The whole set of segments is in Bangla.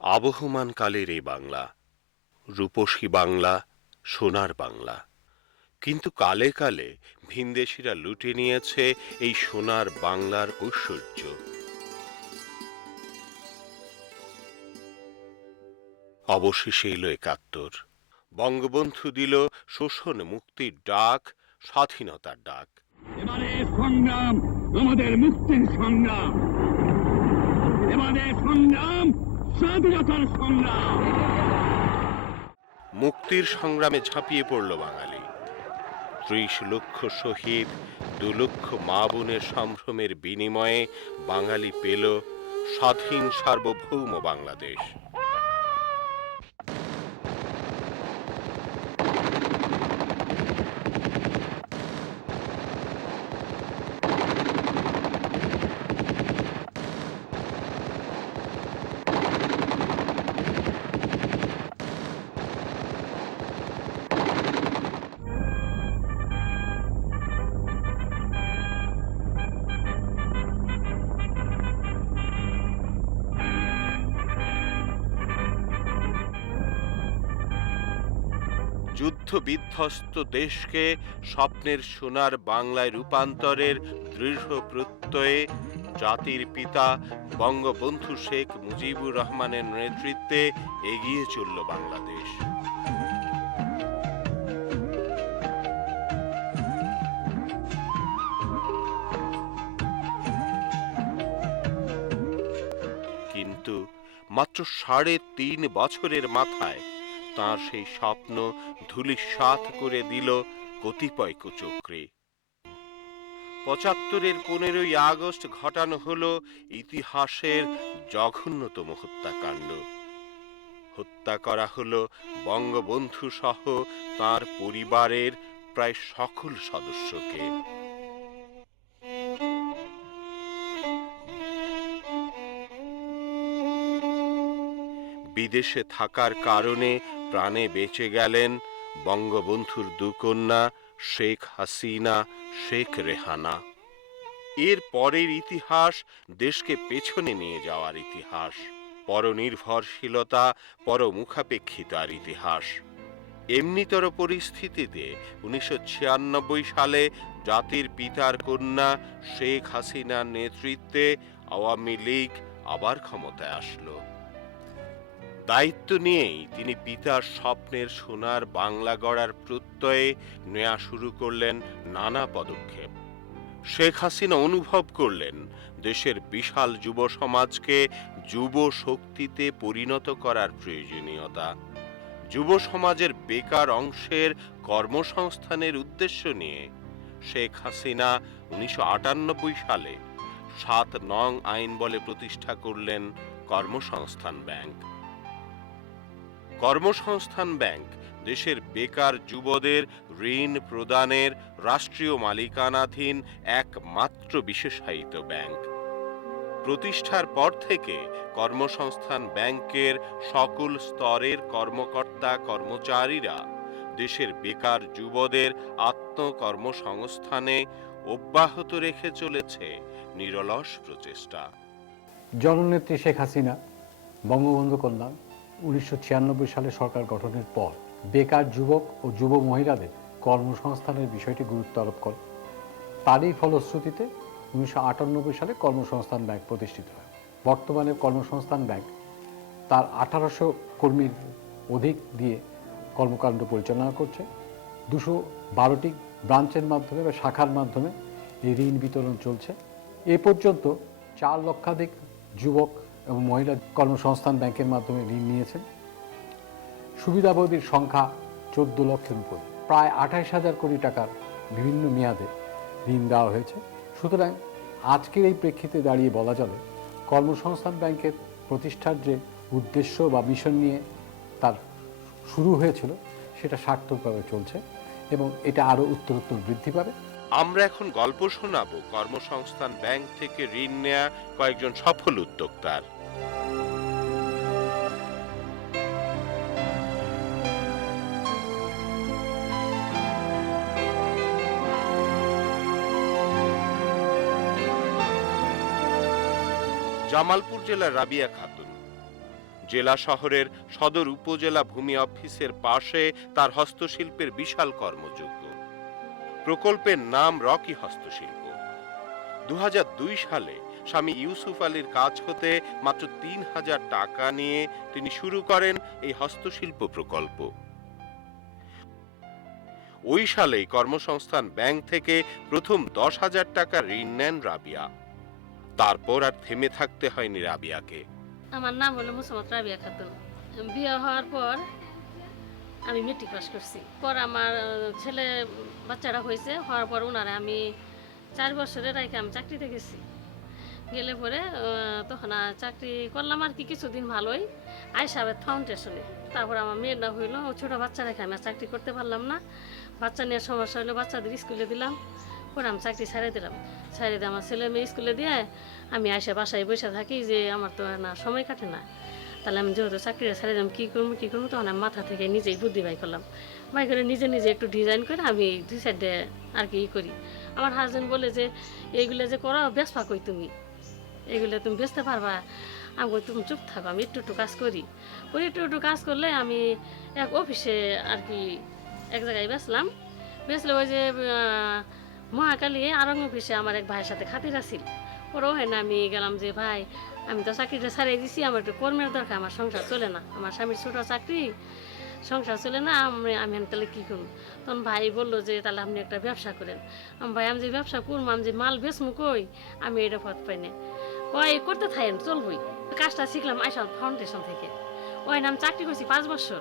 আবহমান কালের এই বাংলা, রূপসী বাংলা, সোনার বাংলা। কিন্তু কালে কালে ভিনদেশীরা লুটে নিয়েছে এই সোনার বাংলার ঐশ্বর্য। অবশেষে এলো ৭১। বঙ্গবন্ধু দিল শোষণ মুক্তির ডাক, স্বাধীনতার ডাক। এবারে সংগ্রাম আমাদের মুক্তির সংগ্রাম, এবারে সংগ্রাম স্বাধীনতার সংগ্রাম। মুক্তির সংগ্রামে ঝাঁপিয়ে পড়ল বাঙালি। ৩০ লক্ষ শহীদ, ২ লক্ষ মা বোনের সম্ভ্রমের বিনিময়ে বাঙালি পেল স্বাধীন সার্বভৌম বাংলাদেশ। যুদ্ধ বিধ্বস্ত দেশকে স্বপ্নের সোনার বাংলায় রূপান্তরের দৃঢ় প্রত্যয়ে জাতির পিতা বঙ্গবন্ধু শেখ মুজিবুর রহমানের নেতৃত্বে এগিয়ে চলল বাংলাদেশ। কিন্তু মাত্র ৩.৫ বছরের মাথায় তাঁর সেই স্বপ্ন ধূলিসাৎ করে দিল কতিপয় কুচক্রী। ৭৫-এর ১৫ই আগস্ট ঘটানো হলো ইতিহাসের জঘন্যতম হত্যাকাণ্ড। হত্যা করা হলো বঙ্গবন্ধু সহ তাঁর পরিবারের প্রায় সকল সদস্যকে। বিদেশে থাকার কারণে প্রাণে বেঁচে গেলেন বঙ্গবন্ধুর ২ কন্যা শেখ হাসিনা, শেখ রেহানা। এর পরের ইতিহাস দেশকে পেছনে নিয়ে যাওয়ার ইতিহাস, পরনির্ভরশীলতা, পরমুখাপেক্ষিতার ইতিহাস। এমনিতর পরিস্থিতিতে ১৯৯৬ সালে জাতির পিতার কন্যা শেখ হাসিনার নেতৃত্বে আওয়ামী লীগ আবার ক্ষমতায় আসলো। দায়িত্ব নিয়েই তিনি পিতার স্বপ্নের সোনার বাংলা গড়ার প্রত্যয়ে নেয়া শুরু করলেন নানা পদক্ষেপ। শেখ হাসিনা অনুভব করলেন দেশের বিশাল যুব সমাজকে যুব শক্তিতে পরিণত করার প্রয়োজনীয়তা। যুব সমাজের বেকার অংশের কর্মসংস্থানের উদ্দেশ্য নিয়ে শেখ হাসিনা ১৯৯৮ সালে ৭ নং আইন বলে প্রতিষ্ঠা করলেন কর্মসংস্থান ব্যাংক। কর্মসংস্থান ব্যাংক দেশের বেকার যুবদের ঋণ প্রদানের রাষ্ট্রীয় মালিকানাধীন একমাত্র বিশেষায়িত ব্যাংক। প্রতিষ্ঠার পর থেকে কর্মসংস্থান ব্যাংকের সকল স্তরের কর্মকর্তা কর্মচারীরা দেশের বেকার যুবদের আত্মকর্মসংস্থানে অব্যাহত রেখে চলেছে নিরলস প্রচেষ্টা। জননেত্রী শেখ হাসিনা বঙ্গবন্ধু কন্যা ১৯৯৬ সালে সরকার গঠনের পর বেকার যুবক ও যুব মহিলাদের কর্মসংস্থানের বিষয়টি গুরুত্ব আরোপ করে। তারই ফলশ্রুতিতে ১৯৯৮ সালে কর্মসংস্থান ব্যাংক প্রতিষ্ঠিত হয়। বর্তমানে কর্মসংস্থান ব্যাংক তার ১৮০০ কর্মীর অধিক দিয়ে কর্মকাণ্ড পরিচালনা করছে। ২১২টি ব্রাঞ্চের মাধ্যমে বা শাখার মাধ্যমে এই ঋণ বিতরণ চলছে। এ পর্যন্ত ৪ লক্ষাধিক যুবক এবং মহিলা কর্মসংস্থান ব্যাংকের মাধ্যমে ঋণ নিয়েছেন। সুবিধাভোগীর সংখ্যা ১৪ লক্ষের উপরে, প্রায় ২৮,০০০ কোটি টাকার বিভিন্ন মেয়াদে ঋণ দেওয়া হয়েছে। সুতরাং আজকের এই প্রেক্ষিতে দাঁড়িয়ে বলা যাবে কর্মসংস্থান ব্যাংকের প্রতিষ্ঠার যে উদ্দেশ্য বা মিশন নিয়ে তার শুরু হয়েছিল সেটা সার্থকভাবে চলছে এবং এটা আরও উত্তরোত্তর বৃদ্ধি পাবে। আমরা এখন গল্প শোনাবো কর্মসংস্থান ব্যাংক থেকে ঋণ নেয়া কয়েকজন সফল উদ্যোক্তার। জামালপুর জেলার রাবিয়া খাতুন জেলা শহরের সদর উপজেলা ভূমি অফিসের পাশে তার হস্তশিল্পের বিশাল কর্মযজ্ঞ। প্রকল্পের নাম রকি হস্তশিল্প। 2002 সালে স্বামী ইউসুফ আলীর কাছ হতে মাত্র 3000 টাকা নিয়ে তিনি শুরু করেন এই হস্তশিল্প প্রকল্প। ওই সালেই কর্মসংস্থান ব্যাংক থেকে প্রথম 10,000 টাকা ঋণ নেন রাবিয়া। তারপর আর থেমে থাকতে হয়নি রাবিয়াকে। আমার নাম হলো মুসাম্মদ রাবিয়া খাতুন। বিয়ে হওয়ার পর আমি মেট্রিক পাস করছি। পর আমার ছেলে বাচ্চারা হওয়ার পর ওনারা আমি 4 বছরের আগে আমি চাকরিতে গেছি। গেলে পরে তখন চাকরি করলাম আর কি কিছুদিন ভালোই আইসাবেদ ফাউন্ডেশনে। তারপর আমার মেয়েরা হইলো, ছোটো বাচ্চা রেখে আমি চাকরি করতে পারলাম না। বাচ্চা নিয়ে সমস্যা হলো, বাচ্চাদের স্কুলে দিলাম। পরে আমি চাকরি ছাড়িয়ে দিলাম। ছাড়িয়ে দিয়ে আমার ছেলে মেয়ে স্কুলে দিয়ে আমি আইসা বাসায় বসে থাকি যে আমার তো না সময় কাটে না। তাহলে আমি যেহেতু চাকরিটা ছাড়িয়ে দিলাম, কী করবো তখন আমি মাথা থেকে নিজেই বুদ্ধি বাই করলাম। বাই করে নিজে নিজে একটু ডিজাইন করে আমি 2 সাইডে আর কি করি। আমার হাজব্যান্ড বলে যে এইগুলো যে করো বেচবা কই তুমি, এগুলো তুমি বেচতে পারবা? আমি বলি তুমি চুপ থাকো, আমি একটু কাজ করি। ওই একটু কাজ করলে আমি এক অফিসে আর কি এক জায়গায় বেচলে ওই যে মহাকালী আরং অফিসে আমার এক ভাইয়ের সাথে খাতির আছিল। ওরাও হয় না, আমি গেলাম যে ভাই আমি তো চাকরিটা ছাড়িয়ে দিছি, আমার একটু কর্মের দরকার, আমার সংসার চলে না, আমার স্বামীর ছোটো চাকরি, সংসার চলে না, আমি তাহলে কী করুন? তখন ভাই বললো যে তাহলে আপনি একটা ব্যবসা করেন। ভাই আমি যে ব্যবসা করবো, আমি যে মাল বেচমু কই, আমি এটা পথ পাই না। ওই করতে থাকেন চলবই। কাজটা শিখলাম আইসা ফাউন্ডেশন থেকে। ওই নাম চাকরি করছি 5 বছর।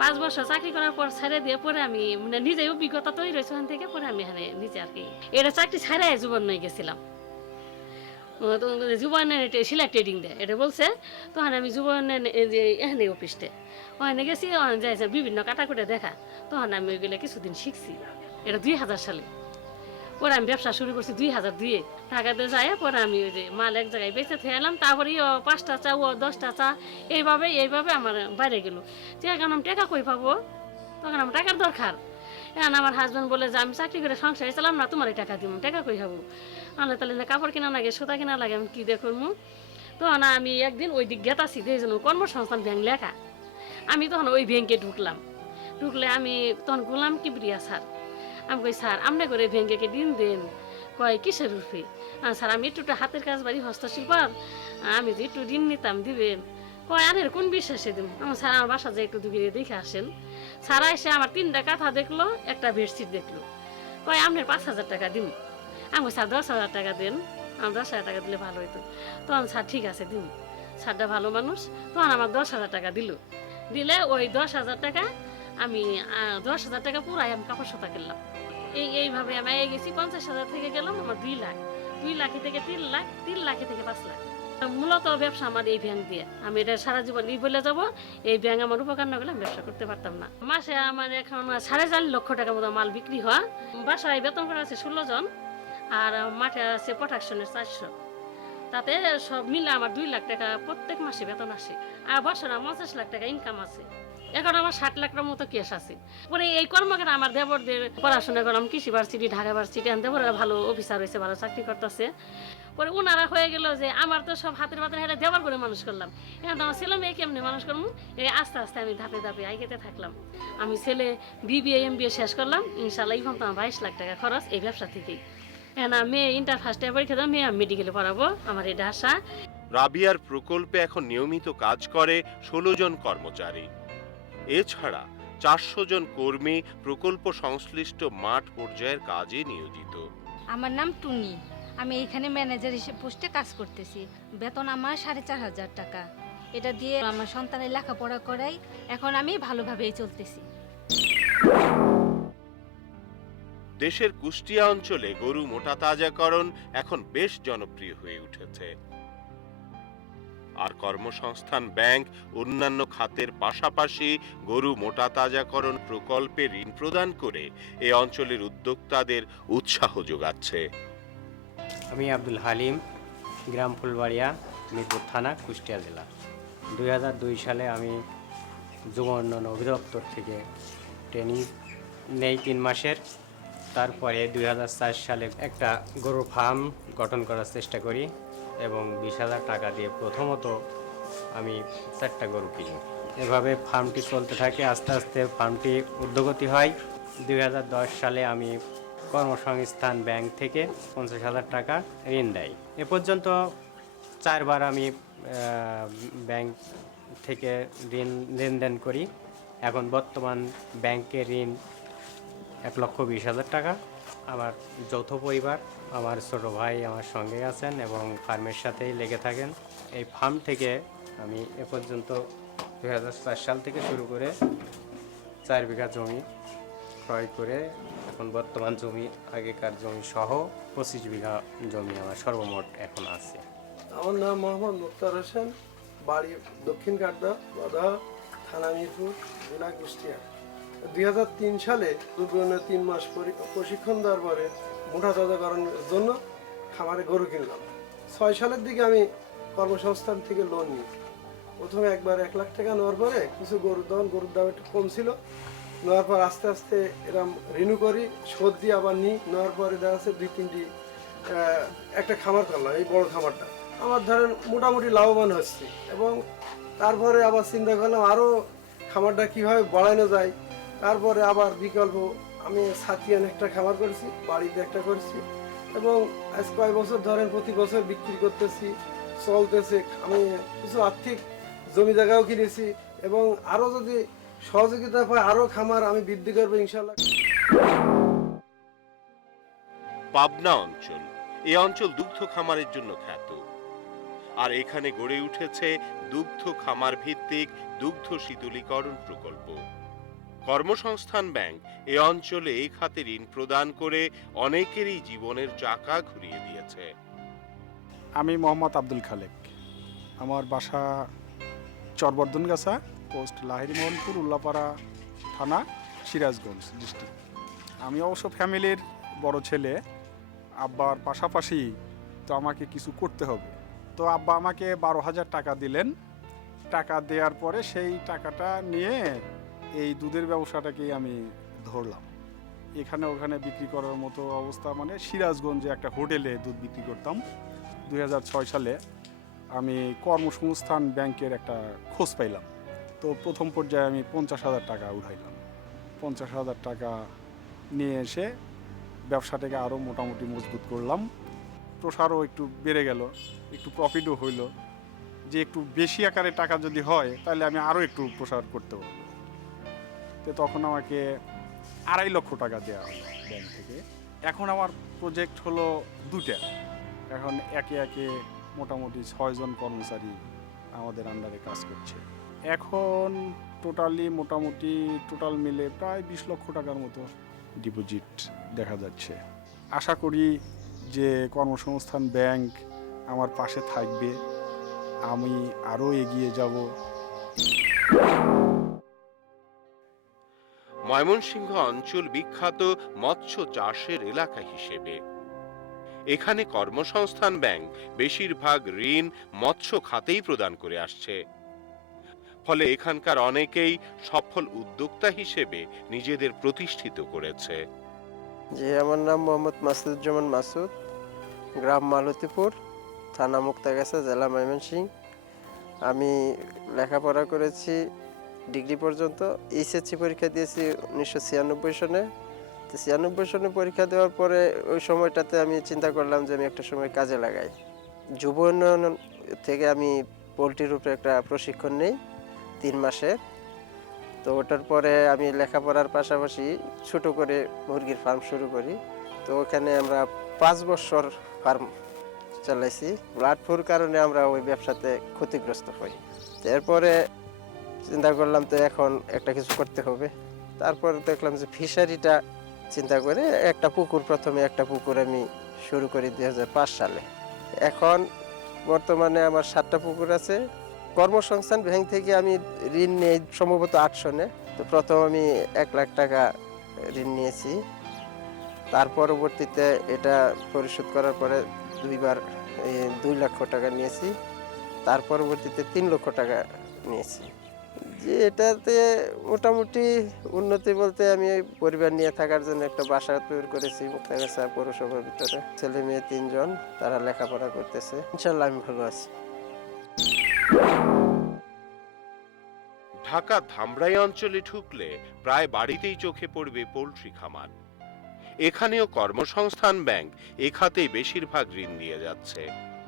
5 বছর চাকরি করার পর ছেড়ে দিয়ে পরে আমি মানে নিজে অভিজ্ঞতা তৈরি হয়েছে ওখান থেকে। পরে আমি এখানে নিজে আর কি এটা চাকরি ছাড়াই জীবন নিয়ে গেছিলাম। জীবনের সেলাই ট্রেডিং দেয় এটা বলছে, তখন আমি জীবনের যে এখানে অফিসতে ওখানে গেছি, ওখানে যাইছে বিভিন্ন কাটাকুটে দেখা। তখন আমি ওইগুলো কিছুদিন শিখছি। এটা 2000 সালে। পরে আমি ব্যবসা শুরু করছি 2002-এ। ঢাকাতে যাই পরে আমি ওই যে মাল এক জায়গায় বেঁচে থেকে এলাম। তারপরে 5টা চা 10টা চা এইভাবে আমার বাইরে গেল। এখন আমি টাকা কই পাবো? তখন আমার টাকার দরকার। এখন আমার হাজব্যান্ড বলে যে আমি চাকরি করে সংসারে চালাম না, তোমার টাকা দিব, টাকা কই পাবো? আনলে তাহলে না কাপড় কেনা লাগে, সুতা কেনা লাগে, আমি কী দেখবো? তখন আমি একদিন ওই দিক গেতাছি যেন কর্মসংস্থান ব্যাংক লেখা। আমি তখন ওই ব্যাংকে ঢুকলে আমি তখন গোলাম কিবরিয়া স্যার। আমি কই স্যার আপনি করে ব্যাংকে ঋণ দেন? কয় কিসের রূপে? স্যার আমি একটু হাতের কাজ বাড়ি হস্তশিল্পার, আমি যে একটু ঋণ নিতাম দিবেন। কয় আরে কোন বিশ্বাসে দিব? আমার স্যার আমার বাসা যে একটু দুপুরে দেখে আসেন। স্যার এসে আমার 3টা কাঁথা দেখলো, একটা বেডশিট দেখলো। কয় আপনার 5000 টাকা দিন। আমি স্যার 10,000 টাকা দেন, আমার 10,000 টাকা দিলে ভালো হইতো। তখন স্যার ঠিক আছে দিন। স্যারটা ভালো মানুষ। তখন আমার 10,000 টাকা দিলে ওই 10,000 টাকা আমি 10,000 টাকা পুরাই আমি কাপড় সাথা কিনলাম। এইভাবে আমি গেছি 50,000 থেকে গেলাম আমার 2 লাখ, 2 লাখ থেকে 3 লাখ, 3 লাখ থেকে 5 লাখ। মূলত ব্যবসা আমার এই ব্যাংক দিয়ে। আমি এটা সারা জীবন বলে যাবো, এই ব্যাংক আমার উপকার না করলে আমি ব্যবসা করতে পারতাম না। মাসে আমার এখন 4.5 লক্ষ টাকা মতো মাল বিক্রি হয়। বাসায় বেতন করা আছে 16 জন, আর মাঠে আছে প্রোডাকশনের 400। তাতে সব মিলে আমার 2 লাখ টাকা প্রত্যেক মাসে বেতন আসে। আর বছরে 50 লাখ টাকা ইনকাম আছে। এখন আমার 60 লাখ টাকার মতো কেস আছে। পরে এই কর্মকাণ্ড আমার দেবরদের পড়াশোনা করলাম কৃষি ভার্সিটি, ঢাকা ভার্সিটি। দেবররা ভালো অফিসার হয়েছে, ভালো চাকরি করতেছে। পরে ওনারা হয়ে গেল যে আমার তো সব হাতের পাতে হেরে দেবার করে মানুষ করলাম। এখন আমার ছেলে মেয়ে কেমনি মানুষ করবো? আস্তে আস্তে আমি ধাপে আইগেতে থাকলাম। আমি ছেলে BBA MBA শেষ করলাম। ইনশাল্লাহ এখন তো আমার 22 লাখ টাকা খরচ এই ব্যবসা থেকেই। এখন মেয়ে ইন্টার ফার্স্ট ইয়ার পরীক্ষা দেবো, মেয়ে আমি মেডিকেলে পড়াবো, আমার এটা আশা। রাবিয়ার প্রকল্পে এখন নিয়মিত কাজ করে 16 জন কর্মচারী। এছাড়া 400 জন কর্মী প্রকল্প সংশ্লিষ্ট মাঠ পর্যায়ের কাজে নিয়োজিত। আমার নাম টুনি, আমি এইখানে ম্যানেজার হিসেবে পোস্টে কাজ করতেছি। বেতন আমার 4,500 টাকা। এটা দিয়ে আমার সন্তানের লেখাপড়া করাই, এখন আমি ভালোভাবেই চলতেছি। দেশের কুষ্টিয়া অঞ্চলে গরু মোটা তাজাকরণ এখন বেশ জনপ্রিয় হয়ে উঠেছে। আর কর্মসংস্থান ব্যাংক অন্যান্য খাতের পাশাপাশি গরু মোটা তাজাকরণ প্রকল্পে ঋণ প্রদান করে এই অঞ্চলের উদ্যোক্তাদের উৎসাহ যোগাচ্ছে। আমি আব্দুল হালিম, গ্রাম ফুলবাড়িয়া, মিরপুর থানা, কুষ্টিয়া জেলা। 2002 সালে আমি যুব উন্নয়ন অধিদপ্তর থেকে ট্রেনিং নেই 3 মাসের। তারপরে 2004 সালে একটা গরুর ফার্ম গঠন করার চেষ্টা করি এবং 20,000 টাকা দিয়ে প্রথমত আমি 4টা গরু কিনি। এভাবে ফার্মটি চলতে থাকে। আস্তে আস্তে ফার্মটি ঊর্ধ্বগতি হয়। 2010 সালে আমি কর্মসংস্থান ব্যাংক থেকে 50,000 টাকা ঋণ দেয়। এ পর্যন্ত 4বার আমি ব্যাংক থেকে লেনদেন করি। এখন বর্তমান ব্যাংকের ঋণ 1,20,000 টাকা। আমার যৌথ পরিবার, আমার ছোট ভাই আমার সঙ্গে আছেন এবং ফার্মের সাথেই লেগে থাকেন। এই ফার্ম থেকে আমি এ পর্যন্ত 2004 সাল থেকে শুরু করে 4 বিঘা জমি ক্রয় করে এখন বর্তমান জমি, আগেকার জমি সহ 25 বিঘা জমি আমার সর্বমোট এখন আছে। আমার নাম মোহাম্মদ মুক্তার হোসেন, বাড়ি দক্ষিণ কাটদা, বাদা, থানা মিরপুর, জেলা কুষ্টিয়া। 2003 সালে 3 মাস প্রশিক্ষণ দেওয়ার পরে মোটা তাজাকরণের জন্য খামারে গরু কিনলাম। 6 সালের দিকে আমি কর্মসংস্থান থেকে লোন নিই। প্রথমে একবার 1 লাখ টাকা নেওয়ার পরে কিছু গরুর দাম একটু কম ছিল। নেওয়ার পর আস্তে আস্তে এরম রিনিউ করি, শোধ দিয়ে আবার নিই। নেওয়ার পরে দেখা যাচ্ছে 2-3টি একটা খামার করলাম, এই বড় খামারটা আমার ধরেন মোটামুটি লাভবান হচ্ছে। এবং তারপরে আবার চিন্তা করলাম আরও খামারটা কীভাবে বাড়ানো যায়। তারপরে আবার বিকল্প আমি সাথিয়ান একটা খামার করেছি, বাড়িতে একটা করেছি এবং আজ কয়েক বছর ধরেন প্রতি বছর বিক্রি করতেছি, চলতেছে। আমি কিছু আর্থিক জমি জায়গাও কিনেছি এবং আরও যদি সহযোগিতা পায় আরও খামার আমি বৃদ্ধি করবো ইনশাল্লাহ। পাবনা অঞ্চল, এই অঞ্চল দুগ্ধ খামারের জন্য খ্যাত, আর এখানে গড়ে উঠেছে দুগ্ধ খামার ভিত্তিক দুগ্ধ শীতলীকরণ প্রকল্প। কর্মসংস্থান ব্যাংক এই অঞ্চলে এই খাতে ঋণ প্রদান করে অনেকেরই জীবনের চাকা ঘুরিয়ে দিয়েছে। আমি মোহাম্মদ আব্দুল খালেক, আমার বাসা চরবর্ধনগাছা, পোস্ট লাহিড়ী মোহনপুর, উল্লাপাড়া থানা, সিরাজগঞ্জ ডিস্ট্রিক্ট। আমি অবশ্য ফ্যামিলির বড় ছেলে। আব্বার পাশাপাশি তো আমাকে কিছু করতে হবে। তো আব্বা আমাকে 12,000 টাকা দিলেন। টাকা দেওয়ার পরে সেই টাকাটা নিয়ে এই দুধের ব্যবসাটাকেই আমি ধরলাম। এখানে ওখানে বিক্রি করার মতো অবস্থা, মানে সিরাজগঞ্জে একটা হোটেলে দুধ বিক্রি করতাম। 2006 সালে আমি কর্মসংস্থান ব্যাংকের একটা খোঁজ পাইলাম। তো প্রথম পর্যায়ে আমি 50,000 টাকা উঠাইলাম। 50,000 টাকা নিয়ে এসে ব্যবসাটাকে আরও মোটামুটি মজবুত করলাম। প্রসারও একটু বেড়ে গেল, একটু প্রফিটও হইল, যে একটু বেশি আকারে টাকা যদি হয় তাহলে আমি আরও একটু প্রসার করতে পারব। তো তখন আমাকে 2.5 লক্ষ টাকা দেওয়া হলো ব্যাংক থেকে। এখন আমার প্রজেক্ট হলো 2টা। এখন একে একে মোটামুটি 6 জন কর্মচারী আমাদের আন্ডারে কাজ করছে। এখন টোটাল মিলে প্রায় 20 লক্ষ টাকার মতো ডিপোজিট দেখা যাচ্ছে। আশা করি যে কর্মসংস্থান ব্যাংক আমার পাশে থাকবে, আমি আরও এগিয়ে যাব। ময়মনসিংহ অঞ্চল বিখ্যাত মৎস্য চাষের এলাকা হিসেবে এখানে কর্মসংস্থান ব্যাংক বেশিরভাগ ঋণ মৎস্য খাতেই প্রদান করে আসছে। ফলে এখানকার অনেকেই সফল উদ্যোক্তা হিসেবে নিজেদের প্রতিষ্ঠিত করেছে। জি, আমার নাম মোহাম্মদ মাসুদুজ্জামান মাসুদ, গ্রাম মালতীপুর, থানা মুক্তাগাছা, জেলা ময়মনসিংহ। আমি লেখাপড়া করেছি ডিগ্রি পর্যন্ত। এইচএসসি পরীক্ষা দিয়েছি 1996 সনে। তো 96 সনে পরীক্ষা দেওয়ার পরে ওই সময়টাতে আমি চিন্তা করলাম যে আমি একটা সময় কাজে লাগাই। যুব উন্নয়ন থেকে আমি পোলট্রির উপরে একটা প্রশিক্ষণ নেই 3 মাসের। তো ওটার পরে আমি লেখাপড়ার পাশাপাশি ছোট করে মুরগির ফার্ম শুরু করি। তো ওখানে আমরা 5 বছর ফার্ম চালাইছি। ব্লাড ফ্লুর কারণে আমরা ওই ব্যবসাতে ক্ষতিগ্রস্ত হই। এরপরে চিন্তা করলাম তো এখন একটা কিছু করতে হবে। তারপর দেখলাম যে ফিশারিটা চিন্তা করে প্রথমে একটা পুকুর আমি শুরু করি 2005 সালে। এখন বর্তমানে আমার 7টা পুকুর আছে। কর্মসংস্থান ব্যাংক থেকে আমি ঋণ নিই সম্ভবত 8 সনে। তো প্রথম আমি 1 লাখ টাকা ঋণ নিয়েছি। তার পরবর্তীতে এটা পরিশোধ করার পরে 2বার 2 লক্ষ টাকা নিয়েছি। তার পরবর্তীতে 3 লক্ষ টাকা নিয়েছি। যে এটাতে মোটামুটি উন্নতি বলতে আমি পরিবার নিয়ে থাকার জন্য একটা বাসা তৈরি করেছি মুক্তাগাছা পৌরসভার ভিতরে। ছেলে মেয়ে 3 জন, তারা লেখাপড়া করতেছে। ইনশাল্লাহ আমি ভালো আছি। ঢাকা ধামরাই অঞ্চলে ঢুকলে প্রায় বাড়িতেই চোখে পড়বে পোল্ট্রি খামার। এখানেও কর্মসংস্থান ব্যাংক এ খাতেই বেশিরভাগ ঋণ দিয়ে যাচ্ছে।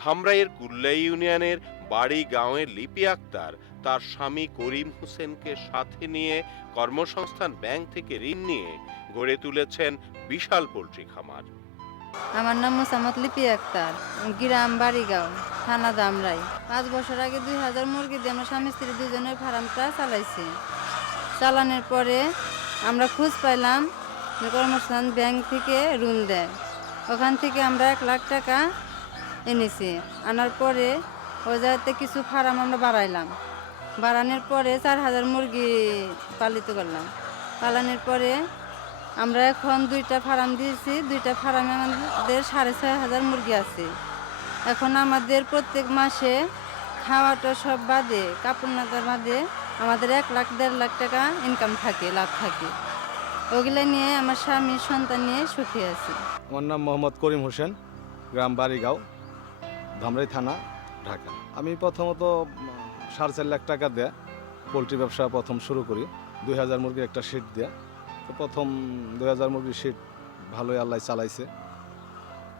ধামরাইয়ের কুল্লাই ইউনিয়নের বাড়ি গাঁওয়ের লিপি আক্তার তার স্বামী করিম হোসেনকে সাথে নিয়ে কর্মসংস্থান ব্যাংক থেকে ঋণ নিয়ে গড়ে তুলেছেন বিশাল পোল্ট্রি খামার। আমার নাম মোসাম্মদ লিপি আক্তার, গ্রাম বাড়িগাঁও, থানা ধামরাই। 5 বছর আগে 2000 মুরগি দিয়ে আমরা স্বামী স্ত্রী দুজনের ফার্মটা চালাইছি। চালানোর পরে আমরা খোঁজ পাইলাম যে কর্মসংস্থান ব্যাংক থেকে ঋণ দেয়। ওখান থেকে আমরা 1 লাখ টাকা এনেছি। আনার পরে ওই জায়গাতে কিছু ফার্ম আমরা বাড়াইলাম। বাড়ানোর পরে 4000 মুরগি পালিত করলাম। পালানোর পরে আমরা এখন 2টা ফার্ম দিয়েছি। 2টা ফার্মে আমাদের 6500 মুরগি আছে। এখন আমাদের প্রত্যেক মাসে খাওয়াটা সব বাদে, কাপড় নাগার বাদে আমাদের 1 লাখ 1.5 লাখ টাকা ইনকাম থাকে, লাভ থাকে। ওগুলো নিয়ে আমার স্বামী সন্তান নিয়ে সুখী আছি। আমার নাম মোহাম্মদ করিম হোসেন, গ্রাম বাড়িগাঁও, ধামরাই থানা, ঢাকা। আমি প্রথমত 4.5 লাখ টাকা দিয়ে পোলট্রি ব্যবসা প্রথম শুরু করি। 2000 মুরগির একটা শিট দিয়ে। তো প্রথম 2000 মুরগির শিট ভালোই আল্লাহ চালাইছে।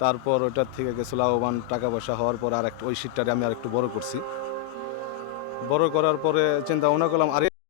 তারপর ওইটার থেকে কিছু লাভবান টাকা পয়সা হওয়ার পর ওই শিটটারে আমি আর একটু বড় করছি। বড় করার পরে চিন্তা ভাবনা করলাম আরে